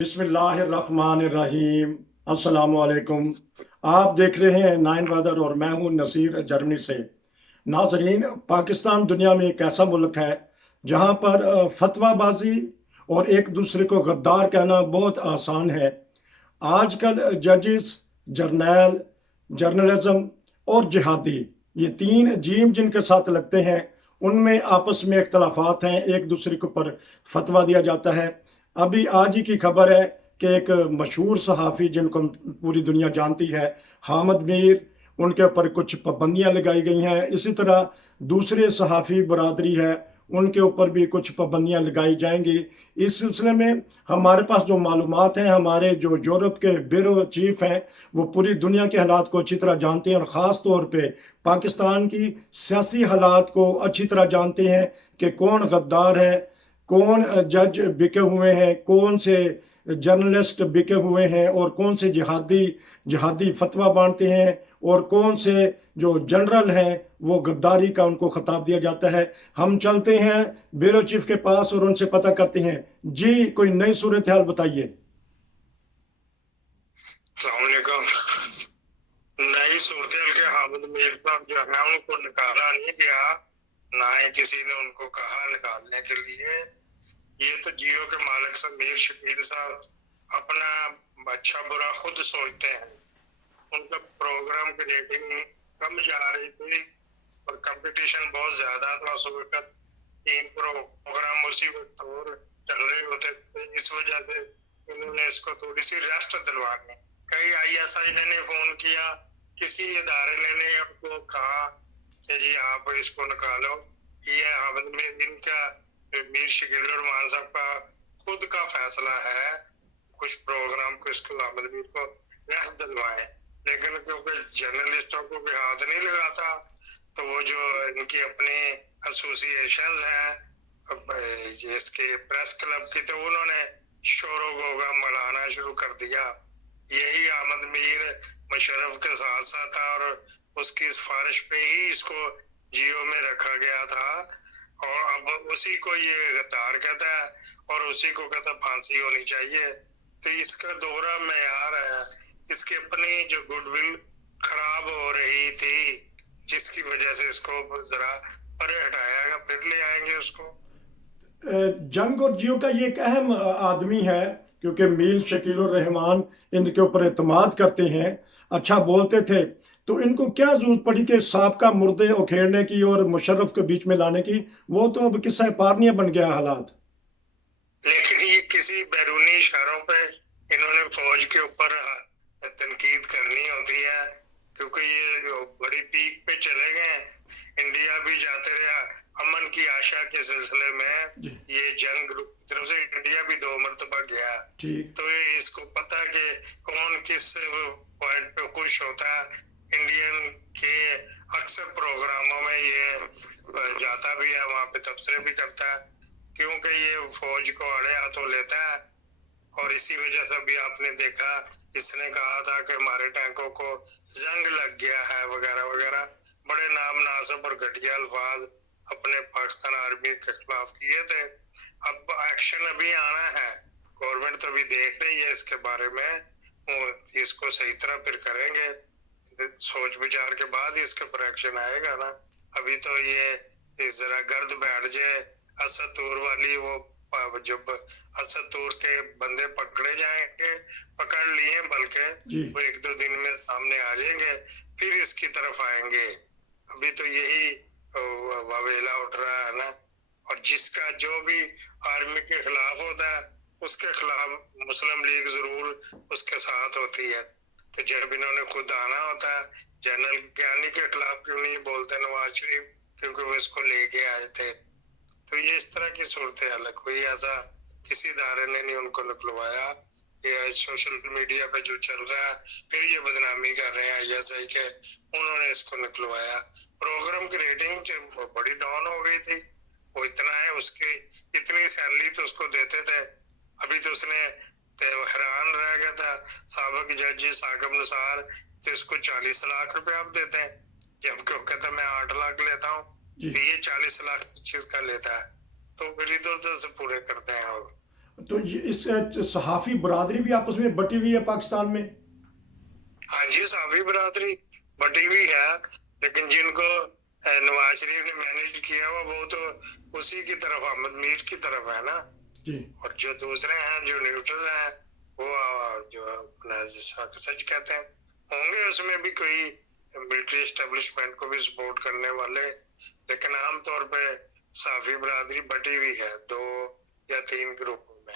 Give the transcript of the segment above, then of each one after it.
बिस्मिल्लाहिर्रहमानिर्रहीम। अस्सलामुअलैकुम। आप देख रहे हैं नाइन वेदर और मैं हूं नसीर जर्मनी से। नाजरीन, पाकिस्तान दुनिया में एक ऐसा मुल्क है जहां पर फतवाबाजी और एक दूसरे को गद्दार कहना बहुत आसान है। आजकल जजेस, जर्नैल, जर्नलिज्म और जिहादी, ये तीन जीम जिनके साथ लगते हैं उनमें आपस में इख्तलाफात हैं, एक दूसरे के ऊपर फतवा दिया जाता है। अभी आज ही की खबर है कि एक मशहूर सहाफ़ी जिनको पूरी दुनिया जानती है, हामिद मीर, उनके ऊपर कुछ पाबंदियां लगाई गई हैं। इसी तरह दूसरे सहाफ़ी बरादरी है, उनके ऊपर भी कुछ पाबंदियां लगाई जाएंगी। इस सिलसिले में हमारे पास जो मालूमात हैं, हमारे जो यूरोप के ब्यूरो चीफ हैं वो पूरी दुनिया के हालात को अच्छी तरह जानते हैं और ख़ास तौर पे पाकिस्तान की सियासी हालात को अच्छी तरह जानते हैं कि कौन गद्दार है, कौन जज बिके हुए हैं, कौन से जर्नलिस्ट बिके हुए हैं और कौन से जिहादी जिहादी फतवा बांटते हैं और कौन से जो जनरल हैं वो गद्दारी का उनको खिताब दिया जाता है। हम चलते हैं ब्यूरो चीफ के पास और उनसे पता करते हैं। जी, कोई नई सूरत हाल बताइए। नई सूरत के हामिद मीर साहब जो है उनको निकाला नहीं गया, ना ही किसी ने उनको कहा निकालने के लिए। ये तो जियो के मालिक साहब मीर शकील साहब अपना अच्छा बुरा खुद सोचते हैं। उनका प्रोग्राम की रेटिंग कम जा रही थी और कंपटीशन बहुत ज्यादा था। उस वक्त तीन प्रोग्राम उसी वक्त और चल रहे होते थे, इस वजह से उन्होंने इसको थोड़ी सी रेस्ट दिलवा दी। कई ISI ने फोन किया, किसी इदारे ने उनको कहा कि जी आप इसको निकालो। ये हामिद मीर इनका मीर शकील रहमान साहब का खुद का फैसला है कुछ प्रोग्राम को इसको हामिद मीर को रेस्ट दिलवाए, लेकिन क्योंकि जर्नलिस्टों को भी हाथ नहीं लगाता तो वो जो इनकी अपनी एसोसिएशंस हैं इसके प्रेस क्लब की, तो उन्होंने शोरो गोगा मनाना शुरू कर दिया। यही अहमद मीर मुशर्रफ के साथ साथ था और उसकी सिफारिश पे ही इसको जियो में रखा गया था और अब उसी को ये गद्दार कहता है और उसी को कहता फांसी होनी चाहिए। तो इसका दोहरा मेयार है, इसकी अपनी जो गुडविल खराब हो रही थी जिसकी वजह से इसको जरा परे हटाया गया, फिर ले आएंगे उसको। जंग और जियो का ये एक अहम आदमी है क्योंकि मीर शकील और रहमान इनके ऊपर एतमाद करते हैं, अच्छा बोलते थे। तो इनको क्या जरूरत पड़ी कि साबका मुर्दे उखेड़ने की और मुशर्रफ के बीच में लाने की? वो तो अब किस्सा पारनिया बन गया हालात। लेकिन ये किसी बैरूनी इशारों पे इन्होंने फौज के ऊपर तनकीद करनी होती है क्योंकि ये बड़ी पीक पे चले गए। इंडिया भी जाते रहा अमन की आशा के सिलसिले में, ये जंग की तरफ से इंडिया भी 2 मरतबा गया। तो ये इसको पता कि कौन किस पॉइंट पे खुश होता है। इंडियन के अक्सर प्रोग्रामों में ये जाता भी है, वहां पे तबसरे भी करता है क्योंकि ये फौज को अड़े हाथों लेता है। और इसी वजह से भी आपने देखा इसने कहा था कि हमारे टैंकों को जंग लग गया है वगैरह वगैरह, बड़े नाम नासब और घटिया अल्फाज अपने पाकिस्तान आर्मी के खिलाफ किए थे। अब एक्शन अभी आना है, गवर्नमेंट तो अभी देख रही है इसके बारे में, इसको सही तरह फिर करेंगे, सोच विचार के बाद इसके ऊपर एक्शन आएगा ना। अभी तो ये जरा गर्द बैठ जाए असद तूर वाली, वो जब असद तूर के बंदे पकड़े जाएंगे, पकड़ लिए बल्कि वो 1-2 दिन में सामने आ जाएंगे, फिर इसकी तरफ आएंगे। अभी तो यही वावेला उठ रहा है ना। और जिसका जो भी आर्मी के खिलाफ होता है उसके खिलाफ मुस्लिम लीग जरूर उसके साथ होती है। तो जब इन्होंने खुद आना होता है, जनरल ज्ञानी के खिलाफ क्यों नहीं बोलते नवाज शरीफ, क्योंकि वो इसको लेके आए थे। तो ये इस तरह की सूरत हाल है, कोई ऐसा किसी इदारे ने नहीं उनको निकलवाया। ये सोशल मीडिया पे जो चल रहा है, फिर ये बदनामी कर रहे हैं ISI के, उन्होंने इसको निकलवाया। प्रोग्राम की रेटिंग बड़ी डाउन हो गई थी, वो इतना है उसकी इतनी सैलरी तो उसको देते थे। अभी तो उसने हैरान रह गया था साबिक जज साकिब निसार कि इसको 40 लाख रुपए आप देते हैं, जबकि वो कहता मैं 8 लाख लेता हूँ, तो ये 40 लाख की चीज का लेता है, तो फिर इधर उधर से पूरे करते हैं। तो ये इस सहाफ़ी बरादरी भी आपस में बटी हुई है पाकिस्तान में? हाँ जी, सहाफ़ी बरादरी बटी हुई है, लेकिन जिनको नवाज शरीफ ने मैनेज किया हुआ वो तो उसी की तरफ, अहमद मीर की तरफ है ना। जी। और जो दूसरे हैं जो न्यूट्रल हैं वो जो अपना सच कहते हैं, होंगे उसमें भी कोई मिलिट्री एस्टेब्लिशमेंट को भी सपोर्ट करने वाले, लेकिन आमतौर पे सहाफ़ी बरादरी बटी हुई है 2 या 3 ग्रुपों में।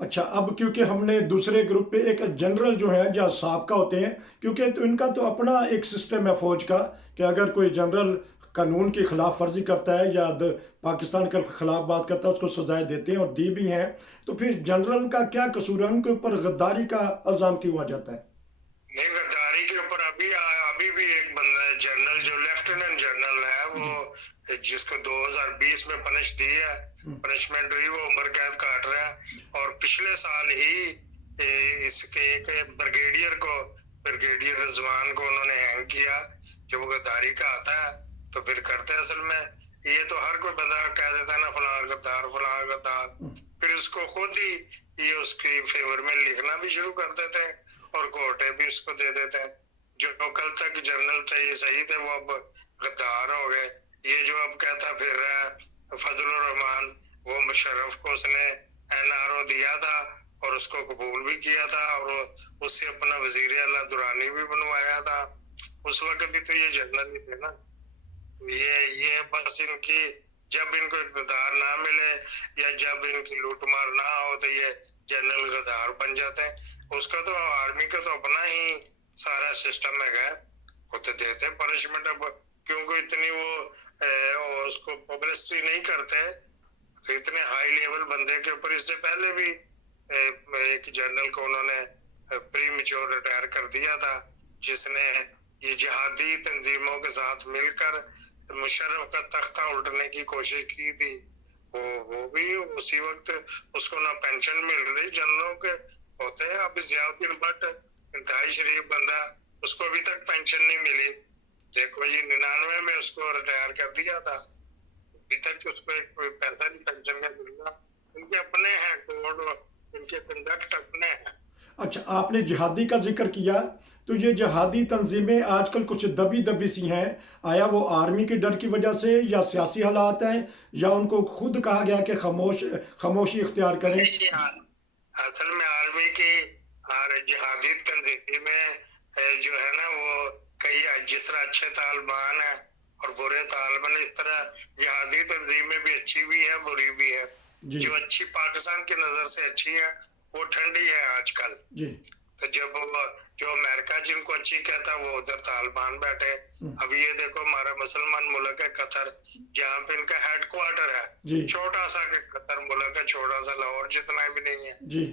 अच्छा, अब क्योंकि हमने दूसरे ग्रुप पे एक जनरल जो है जो साबका होते हैं, क्योंकि तो इनका तो अपना एक सिस्टम है फौज का कि अगर कोई जनरल कानून की खिलाफ वर्जी करता है या पाकिस्तान के खिलाफ बात करता है उसको सजाएं देते हैं और दी भी हैं, तो फिर जनरल का क्या कसूर है? उनके ऊपर गद्दारी का इल्जाम क्यों आ जाता है? नहीं, गद्दारी के ऊपर अभी भी एक बंदा है जनरल, जो लेफ्टिनेंट जनरल है, वो जिसको 2020 में पनिशमेंट हुई, वो उम्र कैद काट रहा है। और पिछले साल ही इसके एक ब्रिगेडियर रिजवान को उन्होंने हैंग किया। जब वो गद्दारी का आता है तो फिर करते हैं, असल में ये तो हर कोई बंदा कह देता है ना फलां गद्दार, फिर उसको खुद ही ये उसके फेवर में लिखना भी शुरू कर देते हैं और कोर्टे भी उसको दे देते हैं। जो कल तक जनरल चाहिए सही थे वो अब गद्दार हो गए। ये जो अब कहता फिर रहा है फजलुर रहमान, वो मुशर्रफ को उसने NRO दिया था और उसको कबूल भी किया था और उससे अपना वजीर आला दुरानी भी बनवाया था। उस वक्त भी तो ये जनरल ही थे ना। ये बस इनकी, जब इनको इक़्तिदार ना मिले या जब इनकी लूटमार ना हो तो ये जनरल गद्दार बन जाते हैं। उसका तो आर्मी का तो अपना ही सारा सिस्टम है, वो तो देते हैं पनिशमेंट। अब क्योंकि इतनी वो उसको पब्लिसिटी नहीं करते, तो इतने हाई लेवल बंदे के ऊपर इससे पहले भी एक जनरल को उन्होंने प्री मैच्योर रिटायर कर दिया था, जिसने ये जिहादी तंजीमों के साथ मिलकर मुशर्रफ का तख्ता उल्टने की कोशिश की थी। वो भी उसी वक्त उसको ना पेंशन मिल रही, जनरलों के होते हैं। अब ज़ियाउद्दीन भट्ट इंतहाई शरीफ बंदा, उसको अभी तक पेंशन नहीं मिली। देखो जी, 99 में उसको रिटायर कर दिया था, अभी तक उसको कोई पैसा नहीं पेंशन का मिलना। उनके अपने हैं कोड, उनके कंडक्ट अपने हैं। अच्छा, आपने जिहादी का जिक्र किया, तो ये जिहादी तंजीमें आजकल कुछ दबी सी हैं। आया वो आर्मी के डर की वजह से या सियासी हालात हैं या उनको खुद कहा गया कि खामोशी इख्तियार करें? असल में आर्मी की जिहादी तंजीमें जो है ना, वो कई जिस तरह अच्छे तालिबान है और बुरे तालिबान, इस तरह जिहादी तंजीमें भी अच्छी भी है बुरी भी है। जो अच्छी पाकिस्तान की नजर से अच्छी है वो ठंडी है आजकल जी। तो जब जो अमेरिका जिनको अच्छी कहता वो उधर तालिबान बैठे। अब ये देखो, हमारा मुसलमान मुल्क है कतर, जहाँ पे इनका हेडक्वार्टर है, छोटा सा कतर मुल्क है, छोटा सा लाहौर जितना भी नहीं है जी।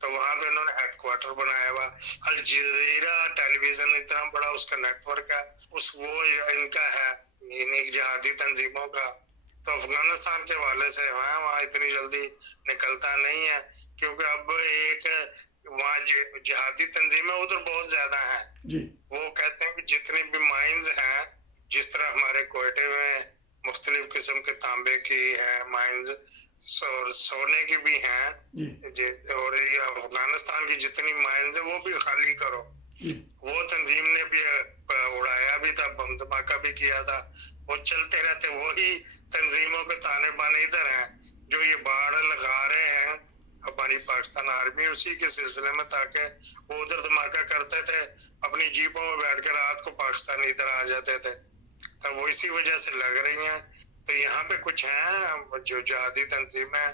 तो वहां पे इन्होंने हेडक्वार्टर बनाया हुआ। अल जजीरा टेलीविजन इतना बड़ा उसका नेटवर्क है, वो इनका है, इन जिहादी तंजीमों का। तो अफगानिस्तान के हवाले से वहाँ इतनी जल्दी निकलता नहीं है, क्योंकि अब एक वहाँ जिहादी तंजीमें उधर बहुत ज्यादा है जी। वो कहते हैं कि जितनी भी माइंस हैं, जिस तरह हमारे कोयटे में मुख्तलिफ किस्म के तांबे की है माइंस, और सोने की भी हैं, और ये अफगानिस्तान की जितनी माइंस है वो भी खाली करो। वो तंजीम ने भी उड़ाया भी था, बम धमाका भी किया था। वो चलते रहते, वही तंजीमों के ताने बाने इधर हैं जो ये बाढ़ लगा रहे हैं हमारी पाकिस्तान आर्मी, उसी के सिलसिले में, ताकि वो उधर धमाका करते थे, अपनी जीपों में बैठ कर रात को पाकिस्तान इधर आ जाते थे। तो वो इसी वजह से लग रही हैं। तो यहाँ पे कुछ हैं जो जिहादी तंजीमें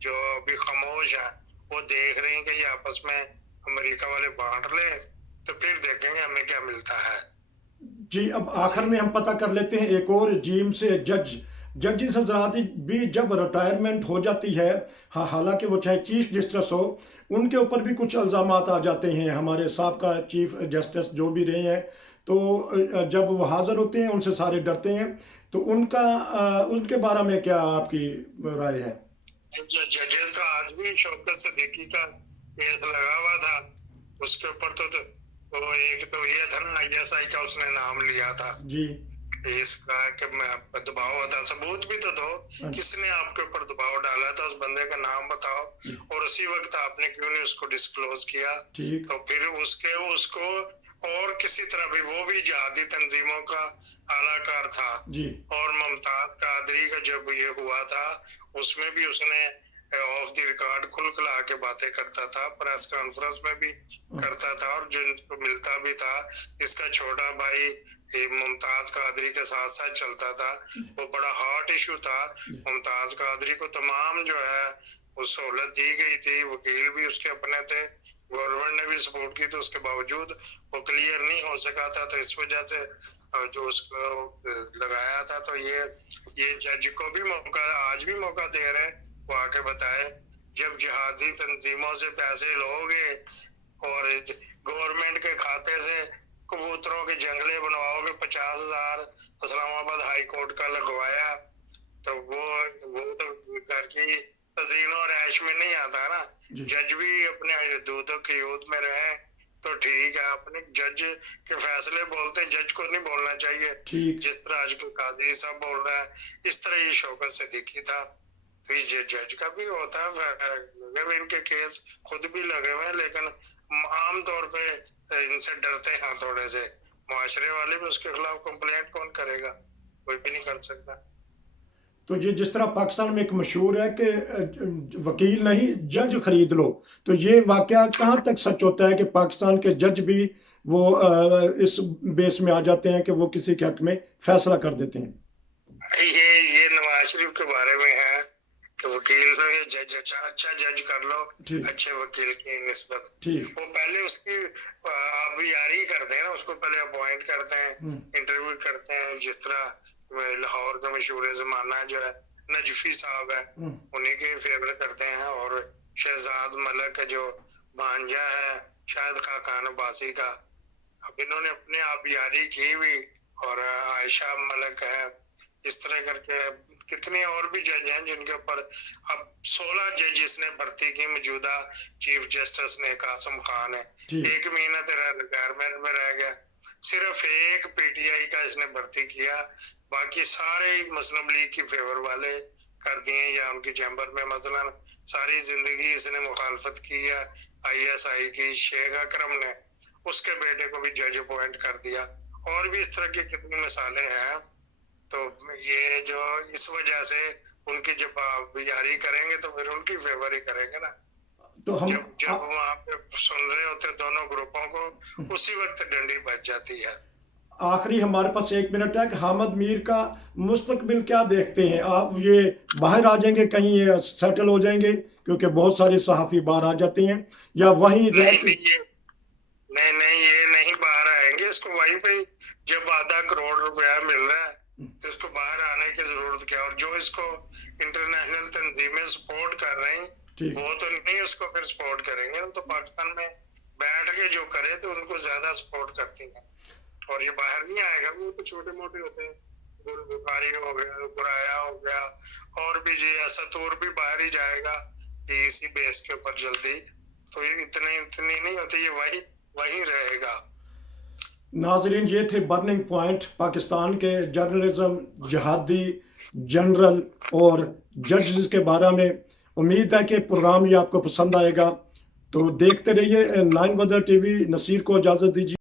जो अभी खामोश है, वो देख रही हैं कि ये आपस में अमेरिका वाले बांट ले, तो फिर देखेंगे हमें क्या मिलता है जी। अब आखिर में हम पता कर लेते हैं एक और जीम से जजेस हजरात भी जब रिटायरमेंट हो जाती है, हाँ, हालांकि वो चाहे चीफ जस्टिस हो, उनके ऊपर भी कुछ इल्ज़ामात आ जाते हैं। हमारे साहबका चीफ जस्टिस जो भी रहे हैं, तो जब वो हाजिर होते हैं उनसे सारे डरते हैं। तो उनके बारे में क्या आपकी राय है? जजेस का आज भी शौकत सिद्दीकी का केस लगा हुआ था, उसके ऊपर तो एक तो ये था ना ISI का उसने नाम लिया था जी, इसका कि मैं आप पे दबाव होता, सबूत भी तो दो, किसने आपके ऊपर दबाव डाला था, उस बंदे का नाम बताओ, और उसी वक्त आपने क्यों नहीं उसको डिस्क्लोज किया। ठीक। तो फिर उसको और किसी तरह भी, वो भी जिहादी तंजीमों का आलाकार था जी। और मुमताज कादरी का जब ये हुआ था उसमें भी उसने ऑफ द रिकॉर्ड खुल खुला के बातें करता था, प्रेस कॉन्फ्रेंस में भी करता था, और जिनको मिलता भी था। इसका छोटा भाई मुमताज कादरी के साथ साथ चलता था, वो बड़ा हॉट इशू था। मुमताज कादरी को तमाम जो है वो सहूलत दी गई थी, वकील भी उसके अपने थे, गवर्नमेंट ने भी सपोर्ट की, तो उसके बावजूद वो क्लियर नहीं हो सका था। तो इस वजह से जो उसको लगाया था, तो ये जज को भी मौका, आज भी मौका दे रहे हैं, वो आके बताए। जब जिहादी तंजीमों से पैसे लोगे और गवर्नमेंट के खाते से कबूतरों के जंगले बनवाओगे, 50,000 इस्लामाबाद हाई कोर्ट का लगवाया, तो वो तो घर की तजीन और ऐश में नहीं आता ना। जज भी अपने दूधों के युद्ध में रहे तो ठीक है, अपने जज के फैसले बोलते, जज को नहीं बोलना चाहिए। जिस तरह आज को काजी साहब बोल रहा है, इस तरह ये शौकत सिद्दीकी था। तो ये जज का भी होता है, इनके केस खुद भी लगे हुए हैं, लेकिन आम तौर पे इनसे डरते हैं थोड़े से। मुआशरे वाले भी उसके खिलाफ कंप्लेंट कौन करेगा, कोई भी नहीं कर सकता। तो ये जिस तरह पाकिस्तान में एक मशहूर है कि वकील नहीं जज खरीद लो, तो ये वाकया कहाँ तक सच होता है कि पाकिस्तान के जज भी वो इस बेस में आ जाते हैं कि वो किसी के हक में फैसला कर देते हैं? ये नवाज शरीफ के बारे में है कि वकील जज अच्छा जज कर लो अच्छे वकील की निस्बत। वो पहले उसकी आप यारी करते हैं ना, उसको पहले अपॉइंट करते हैं, इंटरव्यू करते हैं। जिस तरह लाहौर का मशहूर जमाना जो है नजफी साहब है, उन्हीं के फेवर करते हैं। और शहजाद मलक जो भांजा है शायद खाकान अब्बासी का, अब इन्होंने अपने आप यारी की हुई। और आयशा मलक है, इस तरह करके कितने और भी जज हैं जिनके ऊपर अब 16 जज इसने भर्ती की। मौजूदा चीफ जस्टिस ने कासिम खान है, 1 महीना तेरा रिटायरमेंट में रह गया, सिर्फ एक पीटीआई का इसने भर्ती किया, बाकी सारे मुस्लिम लीग की फेवर वाले कर दिए या उनकी चैम्बर में। मसलन सारी जिंदगी इसने मुखालफत की है ISI की, शेख अकरम ने उसके बेटे को भी जज अपॉइंट कर दिया। और भी इस तरह की कितनी मिसालें हैं। तो ये जो इस वजह से उनकी जब यारी करेंगे तो फिर उनकी फेवर ही करेंगे ना। तो हम जब वहाँ पे सुन रहे होते दोनों ग्रुपों को, उसी वक्त डंडी बज जाती है। आखिरी हमारे पास 1 मिनट है कि हामिद मीर का मुस्तकबिल क्या देखते हैं आप? ये बाहर आ जाएंगे, कहीं ये सेटल हो जाएंगे, क्योंकि बहुत सारे सहाफी बाहर आ जाते हैं, या वहीं नहीं ये नहीं बाहर आएंगे। इसको वहीं पे जब ₹1.5 करोड़ रुपया मिल रहा है तो इसको बाहर आने की जरूरत क्या। और जो इसको इंटरनेशनल तंजीमें सपोर्ट कर रही हैं वो तो नहीं उसको फिर सपोर्ट करेंगे। तो पाकिस्तान में बैठ के जो करे तो उनको ज्यादा सपोर्ट करती हैं। और ये बाहर नहीं आएगा, वो तो छोटे मोटे होते हैं, बुखारी हो गया, बुराया हो गया, और भी जी असतूर भी बाहर ही जाएगा कि इसी बेस के ऊपर जल्दी। तो ये इतनी नहीं होती, ये वही रहेगा। नाजरीन, ये थे बर्निंग पॉइंट पाकिस्तान के जर्नलिज्म, जिहादी, जनरल और जजेस के बारे में। उम्मीद है कि प्रोग्राम ये आपको पसंद आएगा, तो देखते रहिए 9 बदर TV। नसीर को इजाज़त दीजिए।